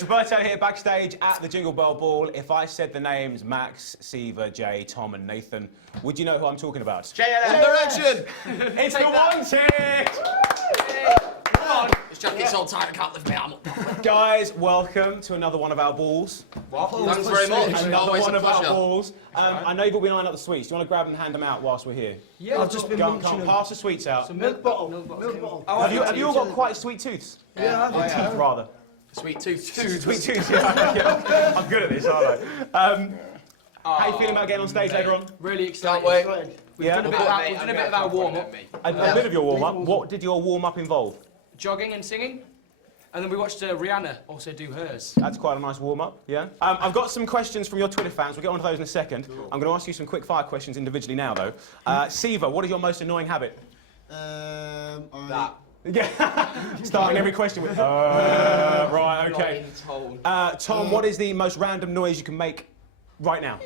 it's Roberto here backstage at the Jingle Bell Ball. If I said the names Max, Siva, Jay, Tom and Nathan, would you know who I'm talking about? JLM Direction! It's the Wanted! Come on! This jacket's so tight I can't lift me arm up. Guys, welcome to another one of our balls. Thanks very much. Another Always one a of our pleasure. balls. I know you've all been lining up the sweets. Do you want to grab and hand them out whilst we're here? Yeah, I've just been munching them. Pass the sweets out. Some milk bottle. Milk bottle. Have you all got quite sweet tooths? Yeah, I have. Teeth, rather. Sweet tooth. Sweet tooth, yeah. I'm good at this, aren't I? How are you feeling about getting on stage later on? Really excited. Can't wait. We've done a bit of our warm-up. A bit of your warm-up. What did your warm-up involve? Jogging and singing. And then we watched Rihanna also do hers. That's quite a nice warm-up, yeah? I've got some questions from your Twitter fans. We'll get on to those in a second. Cool. I'm going to ask you some quick-fire questions individually now, though. Siva, what is your most annoying habit? That. Yeah. Starting every question with, right, okay. Tom, what is the most random noise you can make right now?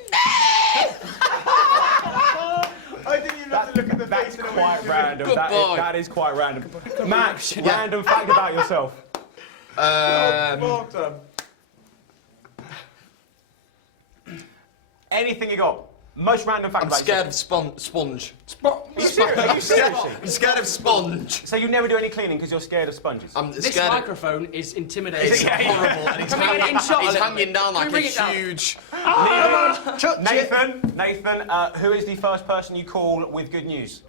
I think you have to look at the face. That's quite random. Good boy. That is quite random. Max, random fact about yourself. Anything you got? Most random fact I'm about scared yourself. of sponge. Are you serious? I'm scared of sponge. So you never do any cleaning because you're scared of sponges? I'm This scared of... microphone is intimidating. It's horrible. And Can we get it in shot a it's little hanging bit? down like Can we a bring it down? huge... Nathan, who is the first person you call with good news?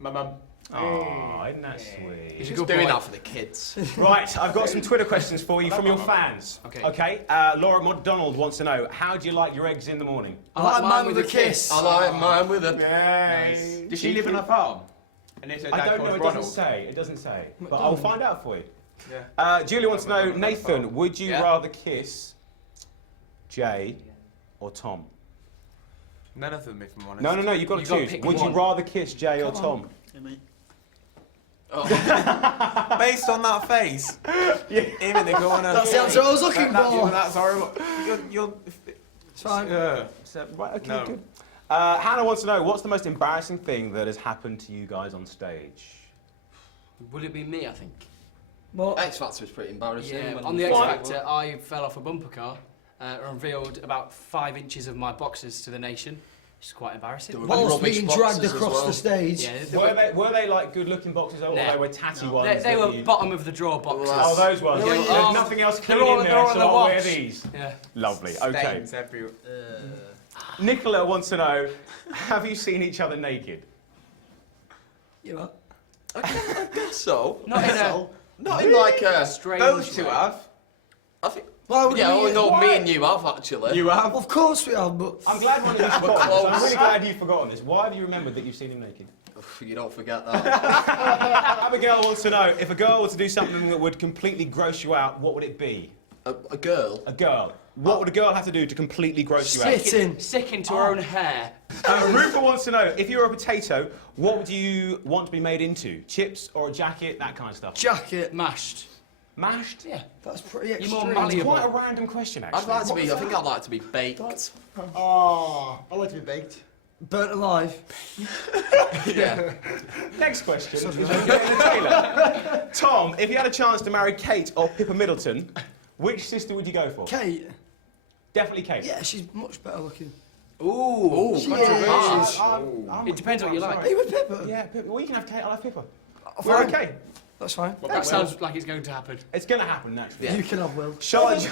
My mum. Oh, isn't that sweet? He's just doing that for the kids. Right, I've got some Twitter questions for you from your fans. Okay. Laura McDonald wants to know, how do you like your eggs in the morning? I like mine with a kiss. I like mine with a... Nice. Does she live on a farm? And is her I dad don't know, called it Ronald? doesn't say. But I'll find out for you. Yeah. Julie wants to know, Nathan, would you rather kiss Jay or Tom? None of them, if I'm honest. No, you've got to choose. pick Would you one. rather kiss Jay or Tom? Based on that face. Even they're going That's the answer I was looking for. That's horrible. You're It's fine. Right, okay, No. good. Hannah wants to know, what's the most embarrassing thing that has happened to you guys on stage? Will it be me, I think? What? X Factor was pretty embarrassing. Yeah, when on the we X fought. Factor, I fell off a bumper car and revealed about 5 inches of my boxes to the nation. It's quite embarrassing. They were Whilst rubbish being boxes dragged as across well. the stage. Yeah, Were they like good-looking boxes or Nah. they were tatty ones? they that were you- bottom of the drawer boxes. Oh, those ones. They were- There's oh, nothing else they're clean all- in they're there, all in so the I'll wear wash. these. Yeah. Lovely, okay. stains everywhere. Nicola wants to know, have you seen each other naked? You know. I guess so. Not in a Not in like a... strange Those two way. have. I think... Why would Yeah, we? well, no, Why? me and you have actually. You have? Of course we have, but I'm glad one of you've forgotten this. I'm close. really glad you've forgotten this. Why have you remembered that you've seen him naked? You don't forget that. Abigail wants to know, if a girl were to do something that would completely gross you out, what would it be? A girl. A girl. What would a girl have to do to completely gross you out? Sitting. Sick into her own hair. Rupa wants to know, if you were a potato, what would you want to be made into? Chips or a jacket, that kind of stuff? Jacket. Mashed. Mashed? Yeah. That's pretty You're extreme. more It's malleable. quite a random question, actually. I'd like to be... I think I'd like to be baked. Oh, I like to be baked. Burnt alive. Yeah. Next question. Taylor. Tom, if you had a chance to marry Kate or Pippa Middleton, which sister would you go for? Kate. Definitely Kate. Yeah, she's much better looking. Ooh. She controversial. is. It depends what you like. Are you with Pippa? Yeah, Pippa. Well, you can have Kate, I'll have Pippa. Fine. We're okay. That's fine. That sounds like it's going to happen. It's going to happen, naturally. Yeah. You can have Will. Charlotte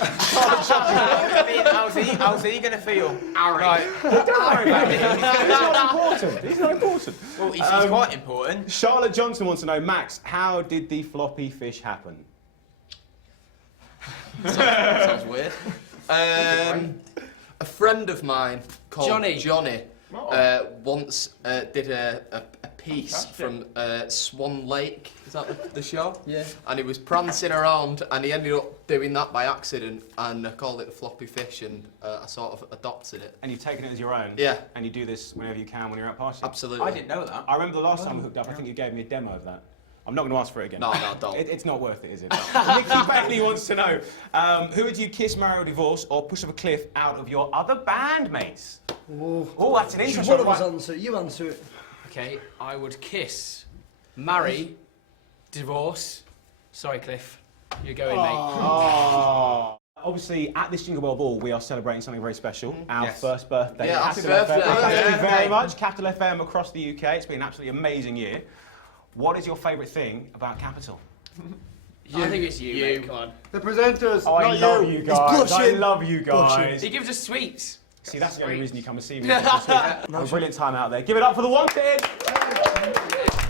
How's he gonna feel? Right. Don't worry about it. It's not important. It's not important. Well, he's quite important. Charlotte Johnson wants to know, Max, how did the floppy fish happen? Sounds weird. A friend of mine called Johnny once did a piece from Swan Lake. Is that the show? Yeah. And he was prancing around and he ended up doing that by accident and called it the floppy fish and I sort of adopted it. And you've taken it as your own? Yeah. And you do this whenever you can when you're at parties? Absolutely. I didn't know that. I remember the last time we hooked up, I think you gave me a demo of that. I'm not going to ask for it again. No, don't. It's not worth it, is it? Nikki Bailey wants to know, who would you kiss, marry or divorce or push off a cliff out of your other bandmates? Oh, that's an Should interesting one of us one. answer? You answer it. Okay, I would kiss, marry, divorce. Sorry, Cliff. You're going, mate. Obviously, at this Jingle Bell Ball, we are celebrating something very special. Our Yes. first birthday. Yeah, happy Capital birthday. FM. Thank you Yeah. very much. Capital FM across the UK. It's been an absolutely amazing year. What is your favourite thing about Capital? I think it's you, mate. Come on. The presenters, Oh, I not love you. you guys. I blushing. love you guys. He gives us sweets. See, that's the only reason you come and see me. Have a brilliant time out there. Give it up for the Wanted!